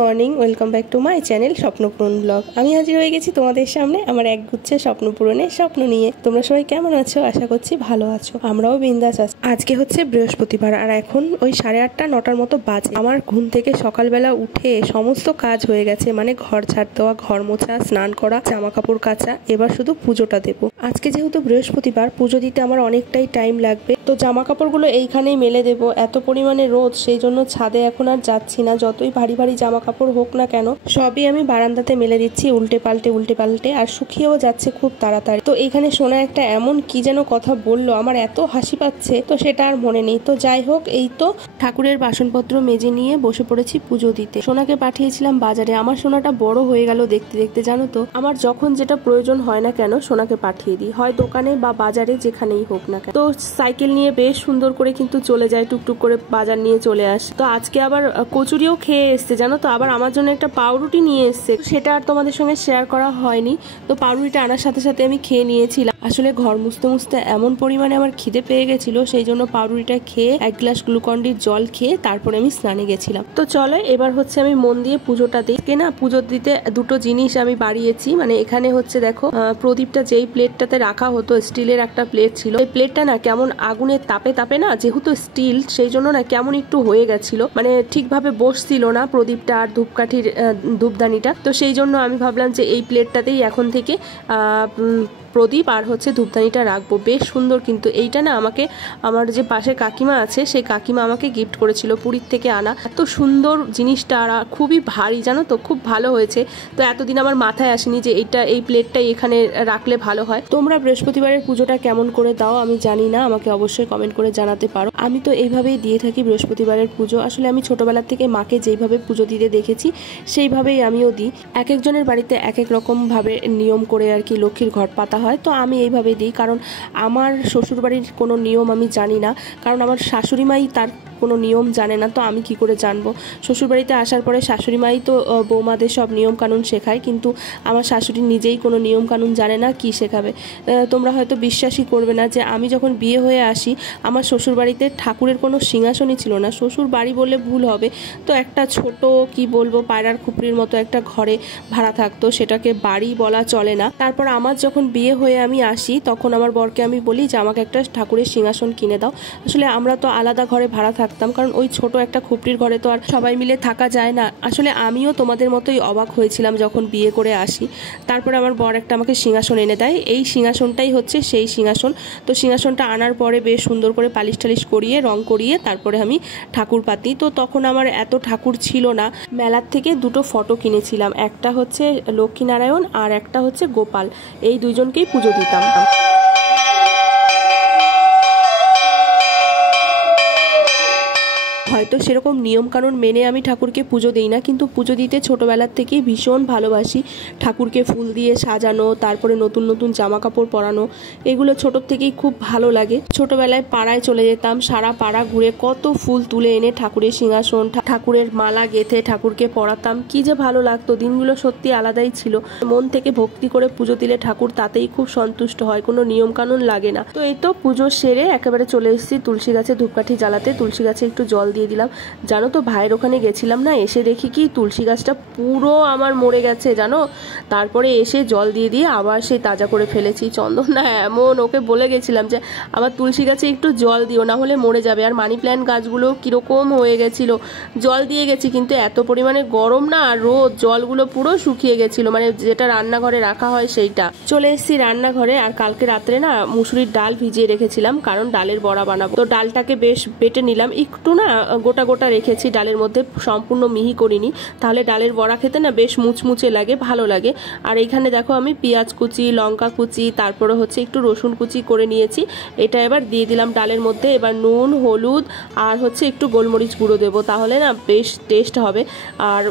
Morning, welcome back to my channel Swapnapuran blog. আমি হাজির হয়ে গেছি তোমাদের সামনে আমার একগুচ্ছে স্বপ্ন পূরণের স্বপ্ন নিয়ে। তোমরা সবাই কেমন আছো? আশা করছি ভালো আছো। আমরাও বিন্দাস আছি। আজকে হচ্ছে বৃহস্পতিবার আর এখন ওই 8:30 9টার মতো বাজে। আমার ঘুম থেকে সকালবেলা উঠে সমস্ত কাজ হয়ে গেছে, মানে ঘর ঝাড় দেওয়া, ঘর মোছা, স্নান করা, জামা কাপড় কাচা। এবার শুধু পুজোটা দেবো। আজকে যেহেতু বৃহস্পতিবার, পুজো দিতে আমার অনেকটাই টাইম লাগবে, তো জামা কাপড়গুলো এইখানেই মেলে দেবো। এত পরিমাণে রোদ, সেই জন্য ছাদে এখন আর যাচ্ছি না। যতই ভারী ভারী জামা কাপড় হোক না কেন, সবই আমি বারান্দাতে মেলে দিচ্ছি উল্টে পাল্টে, আর শুকিয়েও যাচ্ছে খুব তাড়াতাড়ি। তো এইখানে সোনা একটা এমন কি যেন কথা বললো, আমার এত হাসি পাচ্ছে, তো সেটা আর মনে নেই। তো যাই হোক, এই তো ঠাকুরের বাসনপত্র মেজে নিয়ে বসে পড়েছি পুজো দিতে। সোনাকে পাঠিয়েছিলাম বাজারে। আমার সোনাটা বড় হয়ে গেল দেখতে দেখতে, জানো তো। আমার যখন যেটা প্রয়োজন হয় না কেন, সোনাকে পাঠিয়ে দিই, হয় দোকানে বা বাজারে, যেখানেই হোক না কেন। তো সাইকেল নিয়ে বেশ সুন্দর করে কিন্তু চলে যায়, টুকটুক করে বাজার নিয়ে চলে আসে। তো আজকে আবার কচুরিও খেয়ে এসছে, জানো তো। আবার আমার জন্য একটা পাউরুটি নিয়ে এসছে, সেটা আর তোমাদের সঙ্গে শেয়ার করা হয়নি। তো পাউরুটিটা আনার সাথে সাথে আমি খেয়ে নিয়েছিলাম। আসলে ঘর মুছতে মুছতে এমন পরিমাণে আমার খিদে পেয়ে গেছিল, সেই জন্য পাউরুটিটা খেয়ে 1 গ্লাস গ্লুকন্ডির জল খেয়ে তারপরে আমি স্নানে গেছিলাম। তো চলো এবার হচ্ছে আমি মন দিয়ে পুজোটা দিই। না, পুজো দিতে দুটো জিনিস আমি বাড়িয়েছি। মানে এখানে হচ্ছে দেখো, প্রদীপটা যেই প্লেটটাতে রাখা হতো, স্টিলের একটা প্লেট ছিল, এই প্লেটটা না কেমন আগুনের তাপে না, যেহেতু স্টিল সেই জন্য না কেমন একটু হয়ে গেছিল, মানে ঠিকভাবে বসছিল না প্রদীপটা আর ধূপকাঠির ধূপদানিটা। তো সেই জন্য আমি ভাবলাম যে এই প্লেটটাতেই এখন থেকে প্রদীপ আর হচ্ছে ধূপদানিটা রাখবো। বেশ সুন্দর কিন্তু এইটা না, আমাকে আমার যে পাশে কাকিমা আছে, সেই কাকিমা আমাকে গিফট করেছিল, পুরীর থেকে আনা। এত সুন্দর জিনিসটা, আর খুবই ভারী, জানো তো, খুব ভালো হয়েছে। তো এতদিন আমার মাথায় আসেনি যে এই প্লেটটাই এখানে রাখলে ভালো হয়। তোমরা বৃহস্পতিবারের পুজোটা কেমন করে দাও আমি জানি না, আমাকে অবশ্যই কমেন্ট করে জানাতে পারো। আমি তো এইভাবেই দিয়ে থাকি বৃহস্পতিবারের পুজো। আসলে আমি ছোটবেলা থেকে মাকে যেইভাবে পুজো দিতে দেখেছি, সেইভাবেই আমিও দিই। এক একজনের বাড়িতে এক এক রকম ভাবে নিয়ম করে আর কি লক্ষ্মীর ঘট পাতা হয়। তো আমি এইভাবে দিই, কারণ আমার শ্বশুরবাড়ির কোনো নিয়ম আমি জানি না, কারণ আমার শাশুড়ি মাই তার কোনো নিয়ম জানে না। তো আমি কি করে জানবো? শ্বশুরবাড়িতে আসার পরে শাশুড়ি মাই তো বৌমাদের সব নিয়ম কানুন শেখায়, কিন্তু আমার শাশুড়ি নিজেই কোনো নিয়ম কানুন জানে না, কি শেখাবে? তোমরা হয়তো বিশ্বাসই করবে না যে আমি যখন বিয়ে হয়ে আসি, আমার শ্বশুরবাড়িতে ঠাকুরের কোনো সিংহাসনই ছিল না। শ্বশুর বাড়ি বললে ভুল হবে, তো একটা ছোট, কি বলবো, পায়রার খুপড়ির মতো একটা ঘরে ভাড়া থাকতো, সেটাকে বাড়ি বলা চলে না। তারপর আমার যখন বিয়ে হয়ে আমি আসি, তখন আমার বরকে আমি বলি যে আমাকে একটা ঠাকুরের সিংহাসন কিনে দাও। আসলে আমরা তো আলাদা ঘরে ভাড়া থাকতাম, কারণ ওই ছোট একটা খুপড়ির ঘরে তো আর সবাই মিলে থাকা যায় না। আসলে আমিও তোমাদের মতোই অবাক হয়েছিলাম যখন বিয়ে করে আসি। তারপরে আমার বর একটা আমাকে সিংহাসন এনে দেয়। এই সিংহাসনটাই হচ্ছে সেই সিংহাসন। তো সিংহাসনটা আনার পরে বেশ সুন্দর করে পালিশ টালিশ করিয়ে, রং করিয়ে, তারপরে আমি ঠাকুর পাতি। তো তখন আমার এত ঠাকুর ছিল না। মেলার থেকে দুটো ফটো কিনেছিলাম, একটা হচ্ছে লক্ষ্মীনারায়ণ আর একটা হচ্ছে গোপাল। এই দুইজনকেই পুজো দিতাম। হয়তো সেরকম নিয়ম কানুন মেনে আমি ঠাকুরকে পুজো দিই না, কিন্তু পুজো দিতে ছোটবেলার থেকেই ভীষণ ভালোবাসি। ঠাকুরকে ফুল দিয়ে সাজানো, তারপরে নতুন নতুন জামা কাপড় পরানো, এগুলো ছোটোর থেকেই খুব ভালো লাগে। ছোটবেলায় পাড়ায় চলে যেতাম, সারা পাড়া ঘুরে কত ফুল তুলে এনে ঠাকুরের সিংহাসন, ঠাকুরের মালা গেঁথে ঠাকুরকে পরাতাম। কি যে ভালো লাগতো, দিনগুলো সত্যি আলাদাই ছিল। মন থেকে ভক্তি করে পুজো দিলে ঠাকুর তাতেই খুব সন্তুষ্ট হয়, কোনো নিয়ম কানুন লাগে না। তো এই তো পুজো সেরে একেবারে চলে এসেছি তুলসী গাছে ধূপকাঠি জ্বালাতে। তুলসী গাছে একটু জল দিয়ে দিলাম। জানো তো, ভাইয়ের ওখানে গেছিলাম না, এসে দেখি কি তুলসী গাছটা পুরো আমার মরে গেছে, জানো। তারপরে এসে জল দিয়ে দিয়ে আবার সেই তাজা করে ফেলেছি। চন্দন না এমন, ওকে বলে গেছিলাম যে আমার তুলসী গাছে একটু জল দিও, না হলে মরে যাবে। আর মানি প্ল্যান্ট গাছগুলো কিরকম হয়ে গেছিল, জল দিয়ে গেছি, কিন্তু এত পরিমাণে গরম না আর রোদ, জলগুলো পুরো শুকিয়ে গেছিল, মানে যেটা রান্নাঘরে রাখা হয় সেইটা। চলে এসেছি রান্নাঘরে। আর কালকে রাত্রে না মুসুরির ডাল ভিজিয়ে রেখেছিলাম, কারণ ডালের বড়া বানাবো। তো ডালটাকে বেশ বেটে নিলাম, একটু না গোটা গোটা রেখেছি ডালের মধ্যে, সম্পূর্ণ মিহি করিনি, তাহলে ডালের বড়া খেতে না বেশ মুচমুচে লাগে, ভালো লাগে। আর এইখানে দেখো আমি পেঁয়াজ কুচি, লঙ্কা কুচি, তারপরে হচ্ছে একটু রসুন কুচি করে নিয়েছি। এটা এবার দিয়ে দিলাম ডালের মধ্যে। এবার নুন, হলুদ আর হচ্ছে একটু গোলমরিচ গুঁড়ো দেবো, তাহলে না বেশ টেস্ট হবে। আর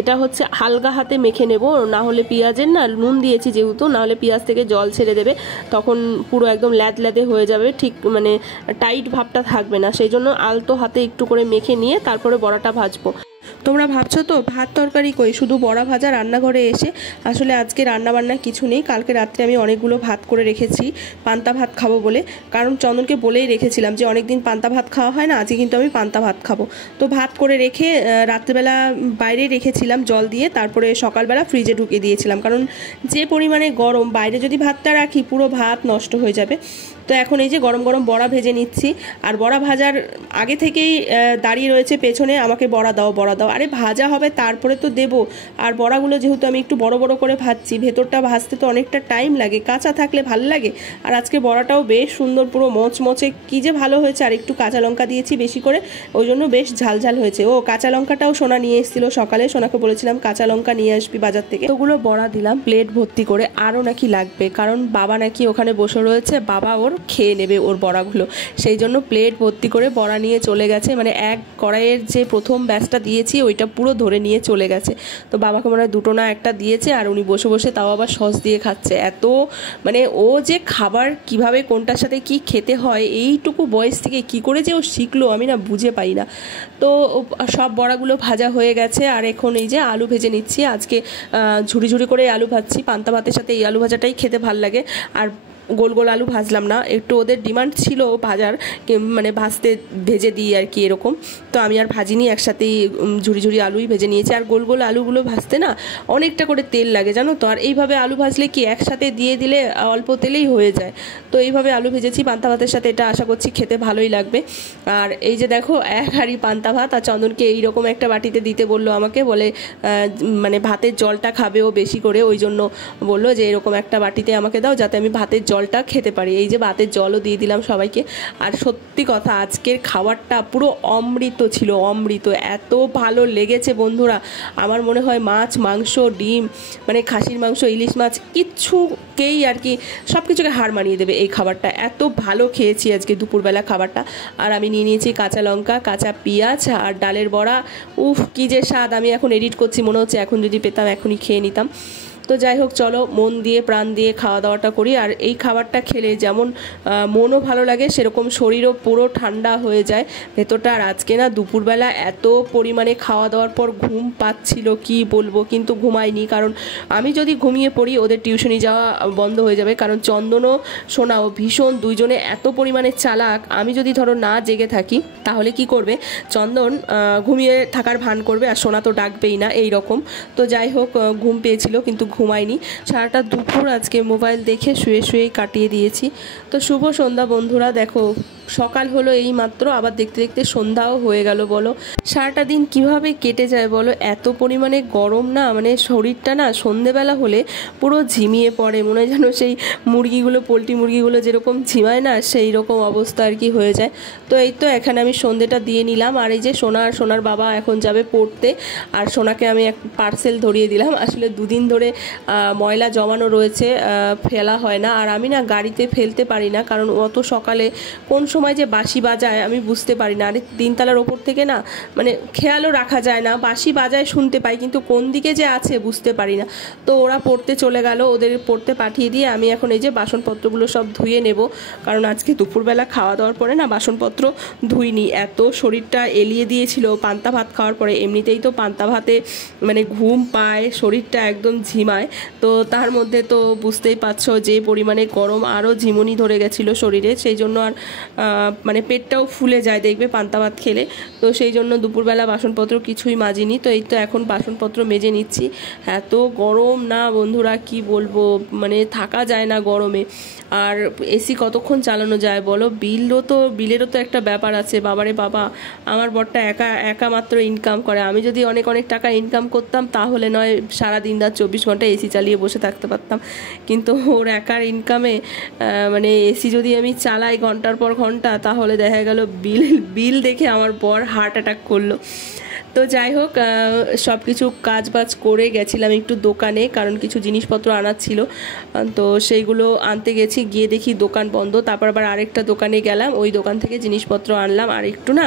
এটা হচ্ছে হালকা হাতে মেখে নেব, না হলে পেঁয়াজের না নুন দিয়েছি যেহেতু, না হলে পেঁয়াজ থেকে জল ছেড়ে দেবে, তখন পুরো একদম ল্যাদে হয়ে যাবে, ঠিক মানে টাইট ভাবটা থাকবে না। সেই জন্য আলতো হাতে একটু করে মেখে নিয়ে তারপরে বড়াটা ভাজবো। তোমরা ভাবছো তো ভাত তরকারি কই, শুধু বড়া ভাজা রান্নাঘরে এসে। আসলে আজকে রান্না বান্না কিছু নেই। কালকে রাত্রে আমি অনেকগুলো ভাত করে রেখেছি পান্তা ভাত খাবো বলে, কারণ চন্দনকে বলেই রেখেছিলাম যে অনেকদিন পান্তা ভাত খাওয়া হয় না, আজকে কিন্তু আমি পান্তা ভাত খাবো। তো ভাত করে রেখে রাত্রেবেলা বাইরে রেখেছিলাম জল দিয়ে, তারপরে সকালবেলা ফ্রিজে ঢুকিয়ে দিয়েছিলাম, কারণ যে পরিমাণে গরম, বাইরে যদি ভাতটা রাখি পুরো ভাত নষ্ট হয়ে যাবে। তো এখন এই যে গরম গরম বড়া ভেজে নিচ্ছি, আর বড়া ভাজার আগে থেকেই দাঁড়িয়ে রয়েছে পেছনে, আমাকে বড়া দাও বড়া দাও। আরে ভাজা হবে তারপরে তো দেবো। আর বড়াগুলো যেহেতু আমি একটু বড় বড় করে ভাজছি, ভেতরটা ভাজতে তো অনেকটা টাইম লাগে, কাঁচা থাকলে ভালো লাগে। আর আজকে বড়াটাও বেশ সুন্দর, পুরো মচমচে, কী যে ভালো হয়েছে। আর একটু কাঁচা লঙ্কা দিয়েছি বেশি করে, ওই জন্য বেশ ঝালঝাল হয়েছে। ও কাঁচা লঙ্কাটাও সোনা নিয়ে এসেছিলো সকালে, সোনাকে বলেছিলাম কাঁচা লঙ্কা নিয়ে আসবি বাজার থেকে। ওগুলো বড়া দিলাম প্লেট ভর্তি করে, আরও নাকি লাগবে, কারণ বাবা নাকি ওখানে বসে রয়েছে, বাবা ওর খেয়ে নেবে ওর বড়াগুলো, সেই জন্য প্লেট ভর্তি করে বড়া নিয়ে চলে গেছে। মানে এক কড়াইয়ের যে প্রথম ব্যাচটা দিয়েছি ওইটা পুরো ধরে নিয়ে চলে গেছে। তো বাবাকে মনে হয় দুটো না একটা দিয়েছে, আর উনি বসে বসে তাও আবার সস দিয়ে খাচ্ছে। এত মানে ও যে খাবার কিভাবে কোনটার সাথে কি খেতে হয় এইটুকু বয়স থেকে কি করে যে ও শিখলো আমি না বুঝে পাই না। তো সব বড়াগুলো ভাজা হয়ে গেছে, আর এখন এই যে আলু ভেজে নিচ্ছি। আজকে ঝুড়ি ঝুড়ি করে আলু ভাজছি, পান্তা ভাতের সাথে এই আলু ভাজাটাই খেতে ভাল লাগে। আর গোল গোল আলু ভাজলাম না, একটু ওদের ডিমান্ড ছিল ভাজার, মানে ভাজতে ভেজে দিই আর কি এরকম। তো আমি আর ভাজিনি, একসাথেই ঝুড়ি ঝুড়ি আলুই ভেজে নিয়েছি। আর গোল গোল আলুগুলো ভাজতে না অনেকটা করে তেল লাগে জানো তো, আর এইভাবে আলু ভাজলে কি একসাথে দিয়ে দিলে অল্প তেলেই হয়ে যায়। তো এইভাবে আলু ভেজেছি পান্তা ভাতের সাথে, এটা আশা করছি খেতে ভালোই লাগবে। আর এই যে দেখো এক হাঁড়ি পান্তা ভাত, আর চন্দনকে এইরকম একটা বাটিতে দিতে বললো আমাকে, বলে মানে ভাতের জলটা খাবে ও বেশি করে, ওই জন্য বললো যে এরকম একটা বাটিতে আমাকে দাও যাতে আমি ভাতের জলটা খেতে পারি। এই যে ভাতের জলও দিয়ে দিলাম সবাইকে। আর সত্যি কথা আজকের খাবারটা পুরো অমৃত ছিল, অমৃত, এত ভালো লেগেছে বন্ধুরা। আমার মনে হয় মাছ মাংস ডিম মানে খাসির মাংস ইলিশ মাছ কিচ্ছুকেই আর কি সব কিছুকে হার মানিয়ে দেবে এই খাবারটা। এত ভালো খেয়েছি আজকে দুপুরবেলা খাবারটা। আর আমি নিয়ে নিয়েছি কাঁচা লঙ্কা, কাঁচা পেঁয়াজ আর ডালের বড়া। উফ কি যে স্বাদ! আমি এখন এডিট করছি, মনে হচ্ছে এখন যদি পেতাম এখনই খেয়ে নিতাম। তো যাই হোক চলো মন দিয়ে প্রাণ দিয়ে খাওয়া দাওয়াটা করি। আর এই খাবারটা খেলে যেমন মনও ভালো লাগে, সেরকম শরীরও পুরো ঠান্ডা হয়ে যায় ভেতরটা। আর আজকে না দুপুরবেলা এত পরিমাণে খাওয়া দাওয়ার পর ঘুম পাচ্ছিল কি বলবো, কিন্তু ঘুমাইনি, কারণ আমি যদি ঘুমিয়ে পড়ি ওদের টিউশনি যাওয়া বন্ধ হয়ে যাবে। কারণ চন্দনও সোনাও ভীষণ, দুইজনে এত পরিমাণে চালাক। আমি যদি ধরো না জেগে থাকি তাহলে কি করবে, চন্দন ঘুমিয়ে থাকার ভান করবে, আর সোনা তো ডাকবেই না এই রকম। তো যাই হোক ঘুম পেয়েছিল কিন্তু ঘুমাইনি, সারাটা দুপুর আজকে মোবাইল দেখে শুয়ে শুয়েই কাটিয়ে দিয়েছি। তো শুভ সন্ধ্যা বন্ধুরা, দেখো সকাল হলো এই মাত্র, আবার দেখতে দেখতে সন্ধ্যাও হয়ে গেল। বলো সারাটা দিন কিভাবে কেটে যায় বলো, এত পরিমাণে গরম না, মানে শরীরটা না সন্ধেবেলা হলে পুরো ঝিমিয়ে পড়ে, মনে হয় যেন সেই মুরগিগুলো, পোলট্রি মুরগিগুলো যেরকম ঝিমায় না সেই রকম অবস্থা আর কি হয়ে যায়। তো এই তো এখানে আমি সন্ধেটা দিয়ে নিলাম। আর এই যে সোনার বাবা এখন যাবে পড়তে, আর সোনাকে আমি এক পার্সেল ধরিয়ে দিলাম। আসলে দুদিন ধরে ময়লা জমানো রয়েছে, ফেলা হয় না। আর আমি না গাড়িতে ফেলতে পারি না, কারণ অত সকালে কোন সময় যে বাঁশি বাজায় আমি বুঝতে পারি না। আর তিনতলার ওপর থেকে না মানে খেয়ালও রাখা যায় না, বাঁশি বাজায় শুনতে পাই কিন্তু কোন দিকে যে আছে বুঝতে পারি না। তো ওরা পড়তে চলে গেল, ওদের পড়তে পাঠিয়ে দিয়ে আমি এখন এই যে বাসনপত্রগুলো সব ধুয়ে নেব, কারণ আজকে দুপুরবেলা খাওয়া দাওয়ার পরে না বাসনপত্র ধুইনি, এত শরীরটা এলিয়ে দিয়েছিল পান্তা ভাত খাওয়ার পরে। এমনিতেই তো পান্তা ভাতে মানে ঘুম পায়, শরীরটা একদম ঝিমায়, তো তার মধ্যে তো বুঝতেই পারছো যে পরিমাণে গরম, আরও ঝিমুনি ধরে গেছিলো শরীরে, সেই জন্য আর মানে পেটটাও ফুলে যায় দেখবে পান্তা ভাত খেলে। তো সেই জন্য দুপুরবেলা বাসনপত্র কিছুই মাজিনি। তো এই তো এখন বাসনপত্র মেজে নিচ্ছি। এত গরম না বন্ধুরা কি বলবো, মানে থাকা যায় না গরমে। আর এসি কতক্ষণ চালানো যায় বলো, বিলেরও তো একটা ব্যাপার আছে। বাবারে বাবা, আমার বরটা একা মাত্র ইনকাম করে, আমি যদি অনেক অনেক টাকা ইনকাম করতাম তাহলে নয় সারাদিন রাত 24 ঘন্টা এসি চালিয়ে বসে থাকতে পারতাম, কিন্তু ওর একার ইনকামে মানে এসি যদি আমি চালাই ঘন্টার পর ঘন্টা তাহলে দেখা গেল বিল দেখে আমার বর হার্ট অ্যাটাক করলো। তো যাই হোক সব কিছু কাজ বাজ করে গেছিলাম একটু দোকানে, কারণ কিছু জিনিসপত্র আনার ছিল, তো সেইগুলো আনতে গেছি, গিয়ে দেখি দোকান বন্ধ। তারপর আবার আরেকটা দোকানে গেলাম, ওই দোকান থেকে জিনিসপত্র আনলাম। আর একটু না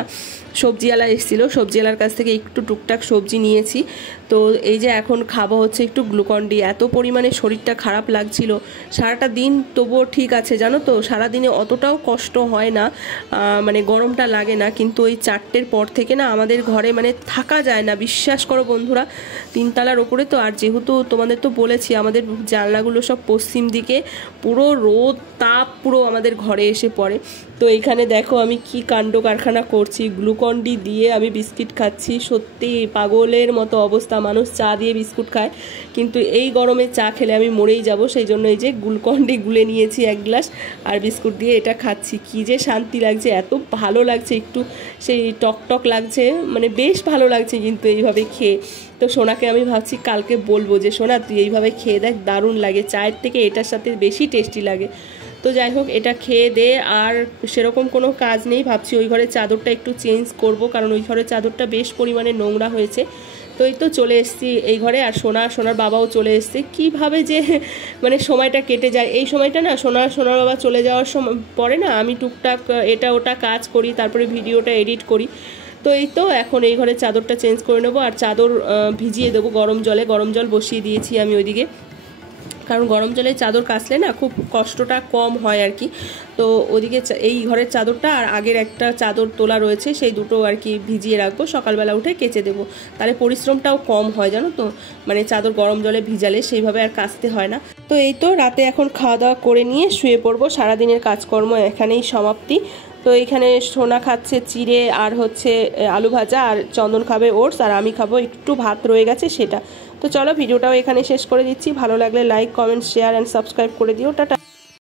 সবজিওয়ালা এসেছিলো, সবজিওয়ালার কাছ থেকে একটু টুকটাক সবজি নিয়েছি। তো এই যে এখন খাবো হচ্ছে একটু গ্লুকন ডি। এত পরিমাণে শরীরটা খারাপ লাগছিল সারাটা দিন, তবুও ঠিক আছে জানো তো, সারাদিনে অতটাও কষ্ট হয় না, মানে গরমটা লাগে না। কিন্তু ওই 4টের পর থেকে না আমাদের ঘরে মানে থাকা যায় না, বিশ্বাস করো বন্ধুরা। 3 তলার ওপরে তো, আর যেহেতু তোমাদের তো বলেছি আমাদের জানলাগুলো সব পশ্চিম দিকে, পুরো রোদ তাপ পুরো আমাদের ঘরে এসে পড়ে। তো এখানে দেখো আমি কি কাণ্ড কারখানা করছি, গ্লুকন-ডি দিয়ে আমি বিস্কিট খাচ্ছি। সত্যি পাগলের মতো অবস্থা, মানুষ চা দিয়ে বিস্কুট খায়, কিন্তু এই গরমে চা খেলে আমি মরেই যাব। সেই জন্য এই যে গ্লুকন-ডি গুলে নিয়েছি 1 গ্লাস, আর বিস্কুট দিয়ে এটা খাচ্ছি। কি যে শান্তি লাগছে, এত ভালো লাগছে, একটু সেই টক টক লাগছে, মানে বেশ ভালো লাগছে কিন্তু এইভাবে খেয়ে। তো সোনাকে আমি ভাবছি কালকে বলবো যে সোনা তুই এইভাবে খেয়ে দেখ, দারুণ লাগে, চায়ের থেকে এটার সাথে বেশি টেস্টি লাগে। তো যাই হোক, এটা খেয়ে দে। আর সেরকম কোনো কাজ নেই, ভাবছি ওই ঘরের চাদরটা একটু চেঞ্জ করব, কারণ ওই ঘরের চাদরটা বেশ পরিমাণে নোংরা হয়েছে। তো এই তো চলে এসেছি এই ঘরে, আর সোনার বাবাও চলে এসছে। কীভাবে যে মানে সময়টা কেটে যায়, এই সময়টা না সোনার বাবা চলে যাওয়ার সময় পরে না আমি টুকটাক এটা ওটা কাজ করি, তারপরে ভিডিওটা এডিট করি। তো এই তো এখন এই ঘরের চাদরটা চেঞ্জ করে নেবো, আর চাদর ভিজিয়ে দেবো গরম জল বসিয়ে দিয়েছি আমি ওইদিকে, কারণ গরম জলে চাদর কাচলে না খুব কষ্টটা কম হয় আর কি। তো ওদিকে এই ঘরের চাদরটা আর আগের একটা চাদর তোলা রয়েছে, সেই দুটো আর কি ভিজিয়ে রাখবো, সকালবেলা উঠে কেচে দেবো, তাহলে পরিশ্রমটাও কম হয় জানো তো, মানে চাদর গরম জলে ভিজালে সেইভাবে আর কাচতে হয় না। তো এই তো রাতে এখন খাওয়া দাওয়া করে নিয়ে শুয়ে পড়বো, সারাদিনের কাজকর্ম এখানেই সমাপ্তি। তো এইখানে সোনা খাচ্ছে চিড়ে আর হচ্ছে আলু ভাজা, আর চন্দন খাবে ওটস, আর আমি খাবো একটু ভাত রয়ে গেছে সেটা। তো চলো ভিডিওটাও এখানে শেষ করে দিচ্ছি, ভালো লাগলে like comment share and subscribe করে দিও। টাটা।